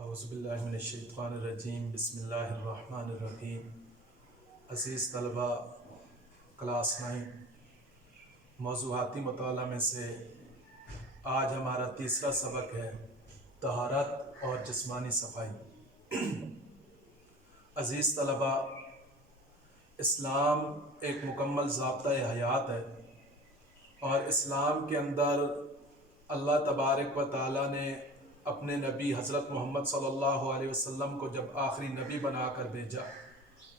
اعوذ باللہ من الشیطان الرجیم بسم اللہ الرحمن الرحیم۔ عزیز طلبہ کلاس 9 موضوعاتی مطالعہ میں سے آج ہمارا تیسرا سبق ہے طہارت اور جسمانی صفائی۔ عزیز طلبہ، اسلام ایک مکمل ضابطۂ حیات ہے اور اسلام کے اندر اللہ تبارک و تعالیٰ نے اپنے نبی حضرت محمد صلی اللہ علیہ وسلم کو جب آخری نبی بنا کر بھیجا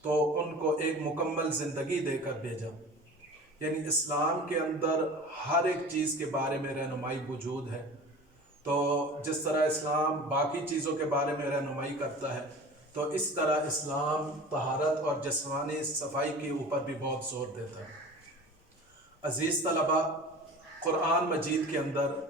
تو ان کو ایک مکمل زندگی دے کر بھیجا، یعنی اسلام کے اندر ہر ایک چیز کے بارے میں رہنمائی موجود ہے۔ تو جس طرح اسلام باقی چیزوں کے بارے میں رہنمائی کرتا ہے تو اس طرح اسلام طہارت اور جسمانی صفائی کے اوپر بھی بہت زور دیتا ہے۔ عزیز طلبہ، قرآن مجید کے اندر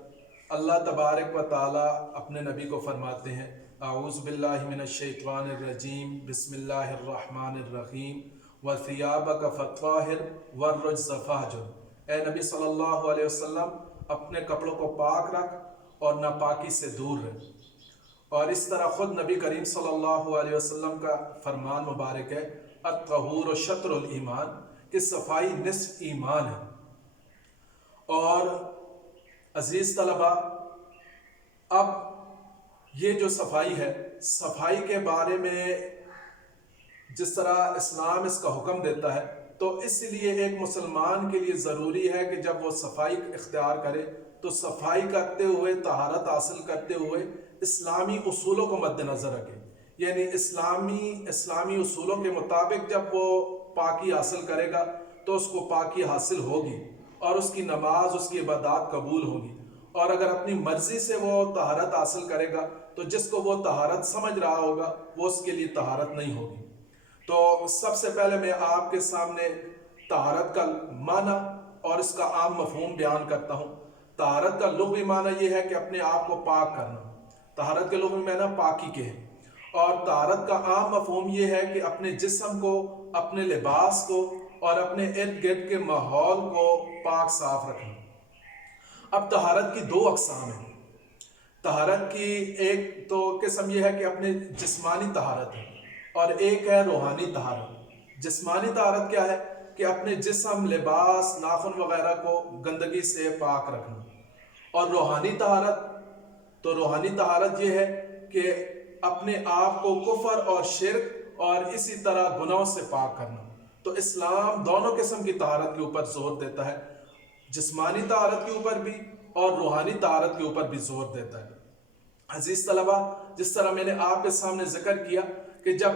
اللہ تبارک و تعالیٰ اپنے نبی کو فرماتے ہیں اعوذ باللہ من الشیطان الرجیم بسم اللہ الرحمن الرحیم وَثِيَابَكَ فَطَّهِرْ وَالرُّجْزَ فَاهْجُرْ۔ اے نبی صلی اللہ علیہ وسلم، اپنے کپڑوں کو پاک رکھ اور ناپاکی سے دور رہ۔ اور اس طرح خود نبی کریم صلی اللہ علیہ وسلم کا فرمان مبارک ہے الطہور شطر الایمان، کہ صفائی نصف ایمان ہے۔ اور عزیز طلبہ، اب یہ جو صفائی ہے، صفائی کے بارے میں جس طرح اسلام اس کا حکم دیتا ہے تو اس لیے ایک مسلمان کے لیے ضروری ہے کہ جب وہ صفائی اختیار کرے تو صفائی کرتے ہوئے، طہارت حاصل کرتے ہوئے اسلامی اصولوں کو مد نظر رکھے، یعنی اسلامی اصولوں کے مطابق جب وہ پاکی حاصل کرے گا تو اس کو پاکی حاصل ہوگی اور اس کی نماز، اس کی عبادات قبول ہوگی۔ اور اگر اپنی مرضی سے وہ طہارت حاصل کرے گا تو جس کو وہ طہارت سمجھ رہا ہوگا وہ اس کے لیے طہارت نہیں ہوگی۔ تو سب سے پہلے میں آپ کے سامنے طہارت کا معنی اور اس کا عام مفہوم بیان کرتا ہوں۔ طہارت کا لغوی معنی یہ ہے کہ اپنے آپ کو پاک کرنا، طہارت کے لغوی معنی پاکی کے ہے۔ اور طہارت کا عام مفہوم یہ ہے کہ اپنے جسم کو، اپنے لباس کو اور اپنے ارد گرد کے ماحول کو پاک صاف رکھنا۔ اب طہارت کی دو اقسام ہیں۔ طہارت کی ایک تو قسم یہ ہے کہ اپنے جسمانی طہارت ہے اور ایک ہے روحانی طہارت۔ جسمانی طہارت کیا ہے؟ کہ اپنے جسم، لباس، ناخن وغیرہ کو گندگی سے پاک رکھنا۔ اور روحانی طہارت یہ ہے کہ اپنے آپ کو کفر اور شرک اور اسی طرح گناہوں سے پاک کرنا۔ تو اسلام دونوں قسم کی طہارت کے اوپر زور دیتا ہے، جسمانی طہارت کے اوپر بھی اور روحانی طہارت کے اوپر بھی زور دیتا ہے۔ عزیز طلبہ، جس طرح میں نے آپ کے سامنے ذکر کیا کہ جب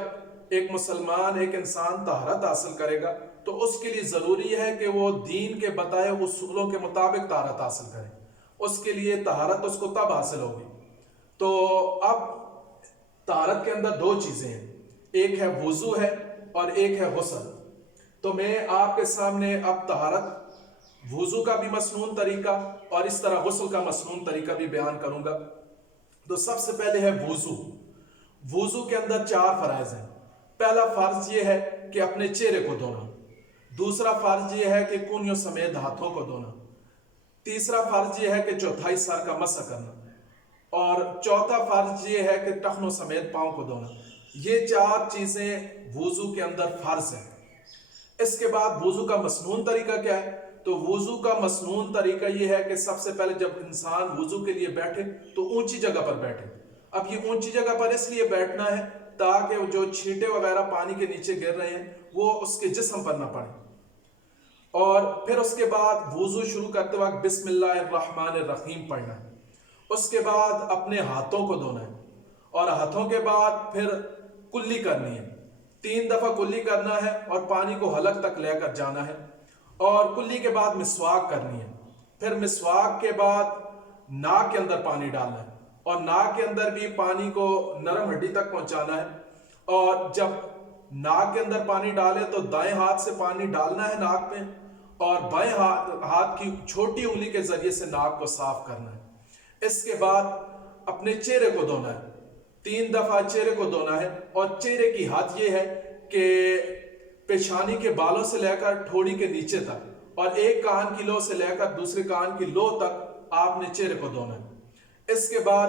ایک مسلمان، ایک انسان طہارت حاصل کرے گا تو اس کے لیے ضروری ہے کہ وہ دین کے بتائے اصولوں کے مطابق طہارت حاصل کرے۔ اس کے لیے طہارت اس کو تب حاصل ہوگی۔ تو اب طہارت کے اندر دو چیزیں ہیں، ایک ہے وضو ہے اور ایک ہے غسل۔ تو میں آپ کے سامنے اب طہارت، وضو کا بھی مسنون طریقہ اور اس طرح غسل کا مسنون طریقہ بھی بیان کروں گا۔ تو سب سے پہلے ہے وضو۔ وضو کے اندر 4 فرائض ہیں۔ پہلا فرض یہ ہے کہ اپنے چہرے کو دھونا، دوسرا فرض یہ ہے کہ کونیوں سمیت ہاتھوں کو دھونا، تیسرا فرض یہ ہے کہ چوتھائی سر کا مسح کرنا، اور چوتھا فرض یہ ہے کہ ٹخنوں سمیت پاؤں کو دھونا۔ یہ 4 چیزیں وضو کے اندر فرض ہیں۔ اس کے بعد وضو کا مسنون طریقہ کیا ہے؟ تو وضو کا مسنون طریقہ یہ ہے کہ سب سے پہلے جب انسان وضو کے لیے بیٹھے تو اونچی جگہ پر بیٹھے۔ اب یہ اونچی جگہ پر اس لیے بیٹھنا ہے تاکہ جو چھینٹے وغیرہ پانی کے نیچے گر رہے ہیں وہ اس کے جسم پر نہ پڑیں۔ اور پھر اس کے بعد وضو شروع کرتے وقت بسم اللہ الرحمن الرحیم پڑھنا ہے۔ اس کے بعد اپنے ہاتھوں کو دھونا ہے اور ہاتھوں کے بعد پھر کلی کرنی ہے، 3 دفعہ کلی کرنا ہے اور پانی کو حلق تک لے کر جانا ہے، اور کلی کے بعد مسواک کرنی ہے۔ پھر مسواک کے بعد ناک کے اندر پانی ڈالنا ہے اور ناک کے اندر بھی پانی کو نرم ہڈی تک پہنچانا ہے۔ اور جب ناک کے اندر پانی ڈالے تو دائیں ہاتھ سے پانی ڈالنا ہے ناک میں اور بائیں ہاتھ کی چھوٹی انگلی کے ذریعے سے ناک کو صاف کرنا ہے۔ اس کے بعد اپنے چہرے کو دھونا ہے، 3 دفعہ چہرے کو دھونا ہے، اور چہرے کی حد یہ ہے کہ پیشانی کے بالوں سے لے کر ٹھوڑی کے نیچے تک، اور ایک کان کی لو سے لے کر دوسرے کان کی لو تک آپ نے چہرے کو دھونا ہے۔ اس کے بعد